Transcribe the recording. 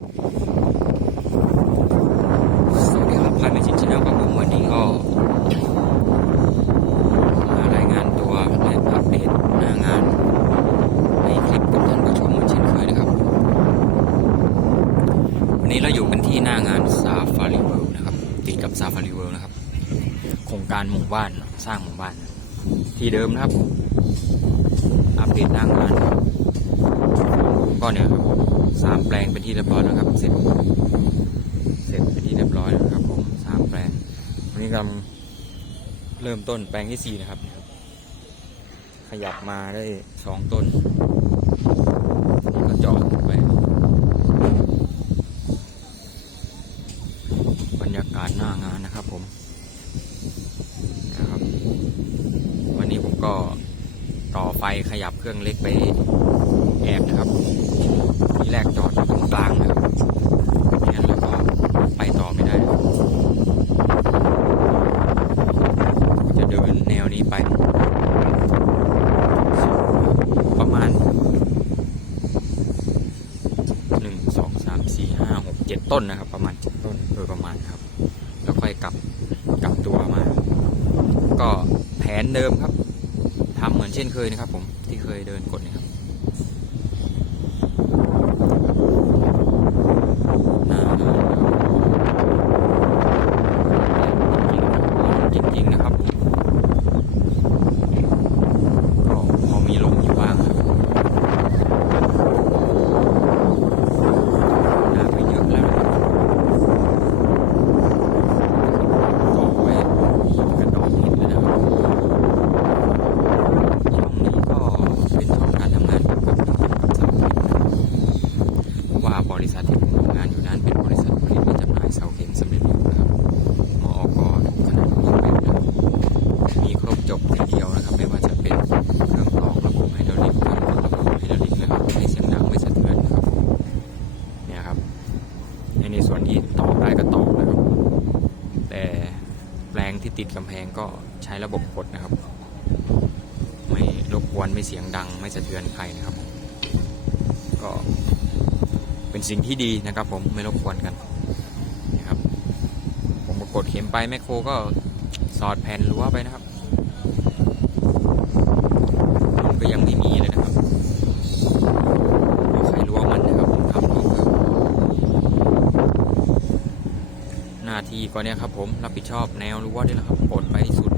สวัสดีครับพายมาชินชาแนลครับผมวันนี้ก็มารายงานตัวและอัปเดตหน้างานในคลิปกับท่านผู้ชมเหมือนเช่นเคยนะครับ วันนี้เราอยู่กันที่หน้างานซาฟารีเวิลด์นะครับ ติดกับซาฟารีเวิลด์นะครับ โครงการหมู่บ้านสร้างหมู่บ้าน ที่เดิมนะครับ อัปเดตหน้างานครับ ก็เนี่ยครับสามแปลงเป็นที่เรียบร้อยแล้วครับเสร็จเสร็จเป็นที่เรียบร้อยแล้วนะครับผมสามแปลงวันนี้กำลังเริ่มต้นแปลงที่สี่นะครับครับขยับมาได้สองต้นก็จาะไปบรรยากาศหน้างานนะครับผมนะครับ วันนี้ผมก็ ต่อไฟขยับเครื่องเล็กไปแอบนะครับทีแรกจอดอยู่ตรงกลางนะครับไม่งั้นเราก็ไปต่อไม่ได้จะเดินแนวนี้ไป ประมาณหนึ่งสองสามสี่ห้าหกเจ็ดต้นนะครับ ประมาณเจ็ดต้นโดยประมาณครับ แล้วค่อยกลับกลับตัวมา ก็แผนเดิมครับ ทำเหมือนเช่นเคยนะครับผมที่เคยเดินกดนะครับ หน้างานจริงๆนะครับก็พอมีลมอยู่บ้างครับน่าไปเยอะแล้วนะครับต่อไว้กระดองเห็นเลยนะครับช่องนี้ก็เป็นช่องการทำงานเกี่ยวกับกับเสาเข็มนะครับ เพราะว่าบริษัทที่ผมทำงานอยู่นั้นเป็นบริษัทผลิตและจำหน่ายเสาเข็มสำเร็จรูปนะครับมอกทุกขนาดทุกแบบนะครับมีครบจบทีเดียวนะครับ ไม่ว่าจะเป็นเครื่องตอกระบบไฮดรอลิกเครื่องกดระบบไฮดรอลิกนะครับให้เสียงดังไม่สะเทือนนะครับเนี่ยครับในในส่วนที่ตอกได้ก็ตอกนะครับ แต่แปลงที่ ติดกำแพงก็ใช้ระบบกดนะครับ ไม่รบกวนไม่เสียงดัง ไม่สะเทือนใครนะครับ ก็เป็นสิ่งที่ดีนะครับ ผมไม่รบกวนกันนะครับ ผมก็กดเข็มไปแมคโครก็สอดแผ่นรั้วไปนะครับลมก็ยังไม่มีเลยนะครับใครรั้วมันนะครับผมทำรั้วครับ ที่ก็เนี่ยครับผมรับผิดชอบแนวรั้วนี่แหละครับกดไปที่สุด